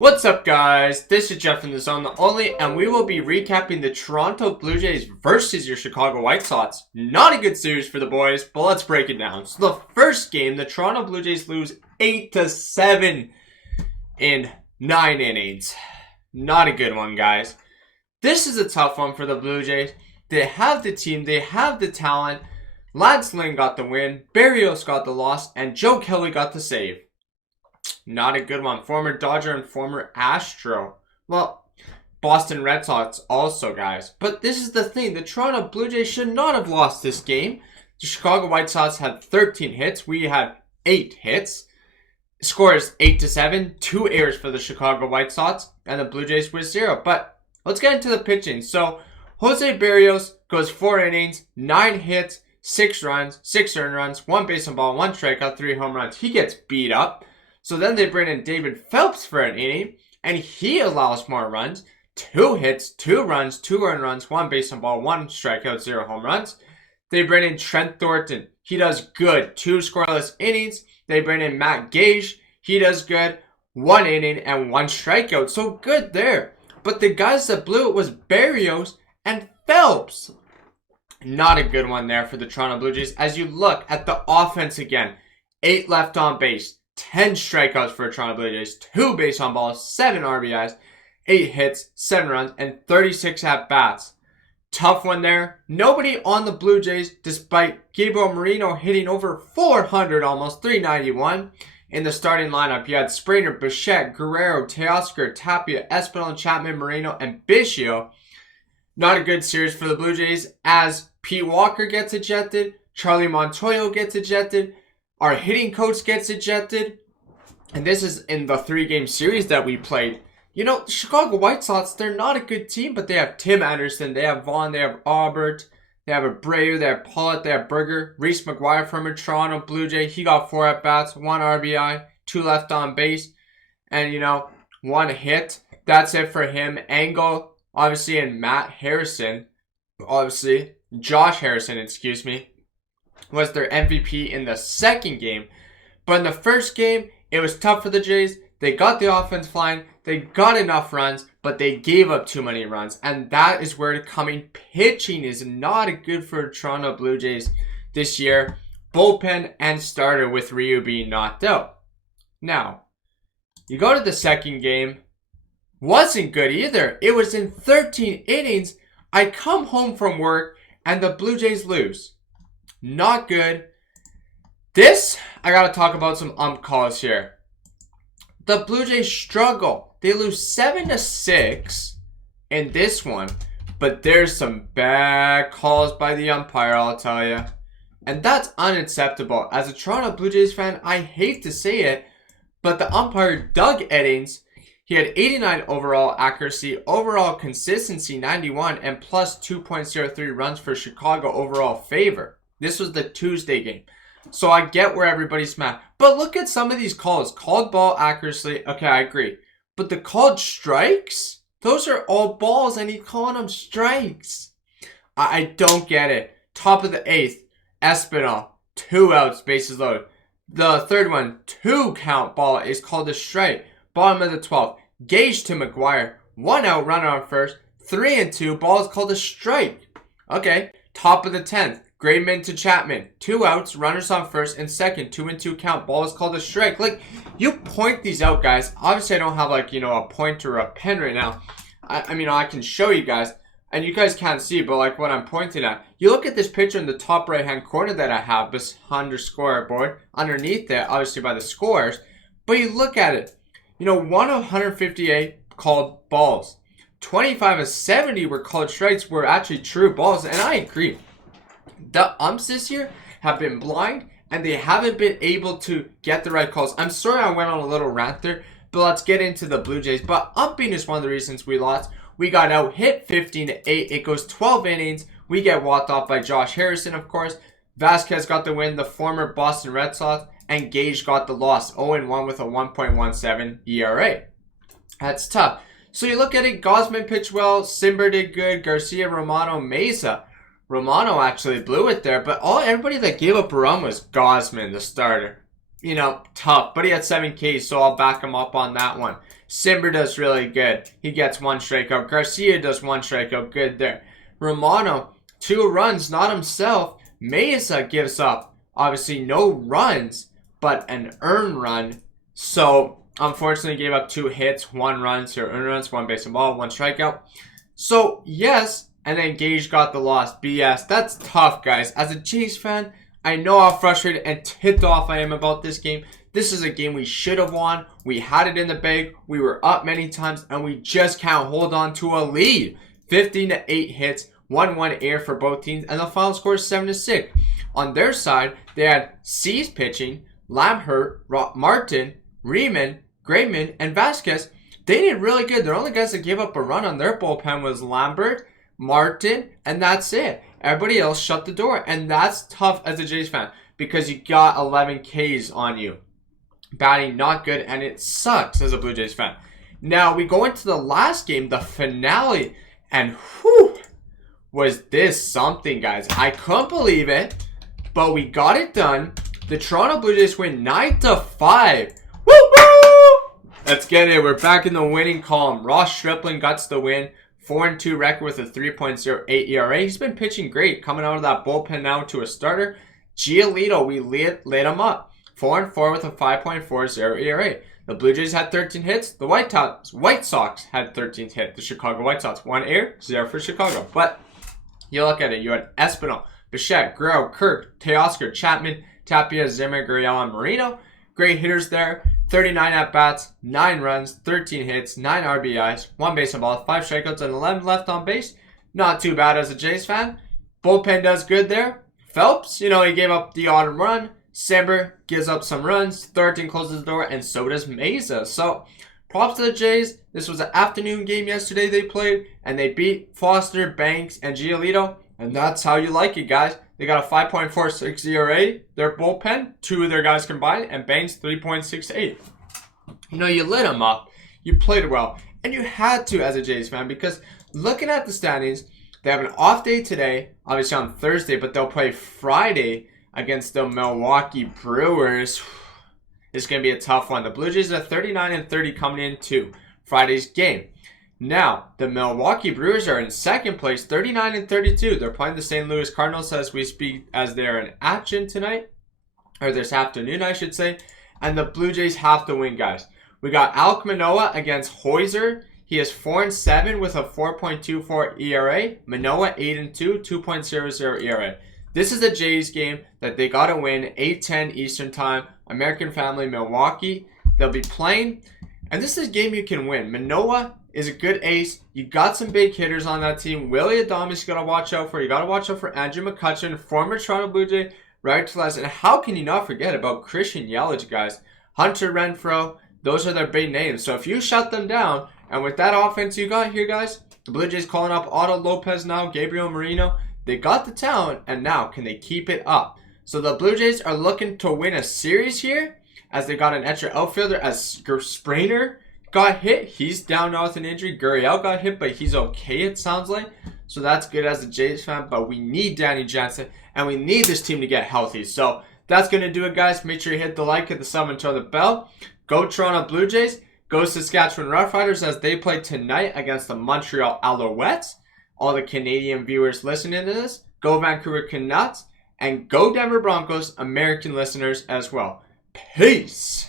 What's up, guys? This is Jeff in the Zone, the only, and we will be recapping the Toronto Blue Jays versus your Chicago White Sox. Not a good series for the boys, but let's break it down. So the first game, the Toronto Blue Jays lose 8-7 in 9 innings. Not a good one, guys. This is a tough one for the Blue Jays. They have the team, they have the talent. Lance Lynn got the win, Berrios got the loss, and Joe Kelly got the save. Not a good one. Former Dodger and former Astro. Well, Boston Red Sox also, guys. But this is the thing. The Toronto Blue Jays should not have lost this game. The Chicago White Sox had 13 hits. We had 8 hits. Score is 8-7. 2 errors for the Chicago White Sox. And the Blue Jays with 0. But let's get into the pitching. So, Jose Berrios goes 4 innings, 9 hits, 6 runs, 6 earned runs, 1 base on ball, 1 strikeout, 3 home runs. He gets beat up. So then they bring in David Phelps for an inning, and he allows more runs. 2 hits, 2 runs, 2 earned runs, 1 base on ball, 1 strikeout, 0 home runs. They bring in Trent Thornton. He does good. 2 scoreless innings. They bring in Matt Gage. He does good. 1 inning and 1 strikeout. So good there. But the guys that blew it was Berrios and Phelps. Not a good one there for the Toronto Blue Jays. As you look at the offense again, 8 left on base. 10 strikeouts for Toronto Blue Jays, 2 base on balls, 7 RBIs, 8 hits, 7 runs, and 36 at-bats. Tough one there. Nobody on the Blue Jays, despite Gabriel Moreno hitting over 400, almost 391. In the starting lineup, you had Springer, Bichette, Guerrero, Teoscar, Tapia, Espinal, Chapman, Moreno, and Biggio. Not a good series for the Blue Jays, as Pete Walker gets ejected, Charlie Montoyo gets ejected, our hitting coach gets ejected. And this is in the 3-game series that we played. You know, the Chicago White Sox, they're not a good team, but they have Tim Anderson, they have Vaughn, they have Aubert, they have Abreu, they have Pollitt, they have Berger. Reese McGuire from a Toronto Blue Jay, he got 4 at-bats, 1 RBI, 2 left on base, and, 1 hit. That's it for him. Engel, obviously, and Matt Harrison, obviously, Josh Harrison, excuse me, was their MVP in the second game. But in the first game, it was tough for the Jays. They got the offense flying. They got enough runs, but they gave up too many runs. And that is where the coming pitching is not good for Toronto Blue Jays this year. Bullpen and starter with Ryu being knocked out. Now, you go to the second game. Wasn't good either. It was in 13 innings. I come home from work and the Blue Jays lose. Not good. This, I gotta talk about some ump calls here. The Blue Jays struggle. They lose 7-6 in this one. But there's some bad calls by the umpire, I'll tell you. And that's unacceptable. As a Toronto Blue Jays fan, I hate to say it, but the umpire, Doug Eddings, he had 89 overall accuracy, overall consistency 91, and plus 2.03 runs for Chicago overall favor. This was the Tuesday game. So I get where everybody's mad. But look at some of these calls. Called ball accuracy. Okay, I agree. But the called strikes? Those are all balls and he's calling them strikes. I don't get it. Top of the 8th. Espinal. 2 outs. Bases loaded. The third one. 2 count ball is called a strike. Bottom of the 12th. Gage to McGuire. 1 out. Runner on first. 3-2. Ball is called a strike. Okay. Top of the 10th. Graveman to Chapman. 2 outs, runners on first and second. 2-2 count. Ball is called a strike. Like, you point these out, guys. Obviously, I don't have, a pointer or a pen right now. I can show you guys. And you guys can't see, but, what I'm pointing at. You look at this picture in the top right-hand corner that I have, this scoreboard. Underneath it, obviously, by the scores. But you look at it. 1 of 158 called balls. 25 of 70 were called strikes, were actually true balls. And I agree. The umps this year have been blind and they haven't been able to get the right calls. I'm sorry I went on a little rant there, but let's get into the Blue Jays. But umping is one of the reasons we lost. We got out hit 15-8. It goes 12 innings. We get walked off by Josh Harrison, of course. Vasquez got the win, the former Boston Red Sox, and Gage got the loss, 0-1 with a 1.17 ERA. That's tough. So you look at it, Gosman pitched well, Simber did good, Garcia, Romano, Mesa. Romano actually blew it there, but everybody that gave up a run was Gosman, the starter. Tough, but he had 7 Ks, so I'll back him up on that one. Simber does really good. He gets 1 strikeout. Garcia does 1 strikeout. Good there. Romano, 2 runs, not himself. Mesa gives up, obviously, no runs, but an earned run. So, unfortunately, gave up 2 hits, 1 run, 0 earned runs, 1 base and ball, 1 strikeout. So, yes, and then Gage got the loss. BS. That's tough, guys. As a Jays fan, I know how frustrated and ticked off I am about this game. This is a game we should have won. We had it in the bag. We were up many times, and we just can't hold on to a lead. 15-8 hits, 1-1 air for both teams, and the final score is 7-6. On their side, they had Cease pitching, Lambert, Martin, Riemann, Grayman, and Vasquez. They did really good. The only guys that gave up a run on their bullpen was Lambert, Martin, and that's it. Everybody else shut the door, and that's tough as a Jays fan because you got 11 Ks on you. Batting not good, and it sucks as a Blue Jays fan. Now, we go into the last game, the finale, and whew, was this something, guys. I couldn't believe it, but we got it done. The Toronto Blue Jays win 9-5. Woo-hoo! Let's get it. We're back in the winning column. Ross Stripling gets the win. 4-2 record with a 3.08 ERA. He's been pitching great, coming out of that bullpen now to a starter. Giolito, we lit him up. 4-4 with a 5.40 ERA. The Blue Jays had 13 hits. The White Sox had 13th hit. The Chicago White Sox, 1 air, 0 for Chicago. But you look at it, you had Espinal, Bichette, Guerrero, Kirk, Teoscar, Chapman, Tapia, Zimmer, Gurriel, and Marino. Great hitters there. 39 at-bats, 9 runs, 13 hits, 9 RBIs, 1 base on ball, 5 strikeouts, and 11 left on base. Not too bad as a Jays fan. Bullpen does good there. Phelps, he gave up the odd run. Simber gives up some runs. 13 closes the door, and so does Mesa. So, props to the Jays. This was an afternoon game yesterday they played, and they beat Foster, Banks, and Giolito. And that's how you like it, guys. They got a 5.46 ERA, their bullpen, 2 of their guys combined, and Banks 3.68. You lit them up. You played well. And you had to as a Jays fan because looking at the standings, they have an off day today, obviously on Thursday, but they'll play Friday against the Milwaukee Brewers. It's going to be a tough one. The Blue Jays are 39-30 coming into Friday's game. Now, the Milwaukee Brewers are in second place, 39-32. They're playing the St. Louis Cardinals as we speak, as they're in action tonight, or this afternoon, I should say. And the Blue Jays have to win, guys. We got Alek Manoah against Hoiser. He is 4-7 with a 4.24 ERA. Manoah 8-2, 2.00 ERA. This is a Jays game that they got to win, 8:10 Eastern Time. American Family, Milwaukee. They'll be playing, and this is a game you can win. Manoah is a good ace. You got some big hitters on that team. Willie Adames you got to watch out for. You got to watch out for Andrew McCutchen, former Toronto Blue Jay, right to last. And how can you not forget about Christian Yelich, guys? Hunter Renfroe, those are their big names. So if you shut them down, and with that offense you got here, guys, the Blue Jays calling up Otto Lopez now, Gabriel Marino. They got the talent, and now can they keep it up? So the Blue Jays are looking to win a series here, as they got an extra outfielder, as Sprainer got hit. He's down now with an injury. Gurriel got hit, but he's okay, it sounds like. So that's good as a Jays fan, but we need Danny Jansen, and we need this team to get healthy. So that's going to do it, guys. Make sure you hit the like, hit the sub, and turn the bell. Go Toronto Blue Jays. Go Saskatchewan Roughriders as they play tonight against the Montreal Alouettes. All the Canadian viewers listening to this, go Vancouver Canucks, and go Denver Broncos, American listeners as well. Peace!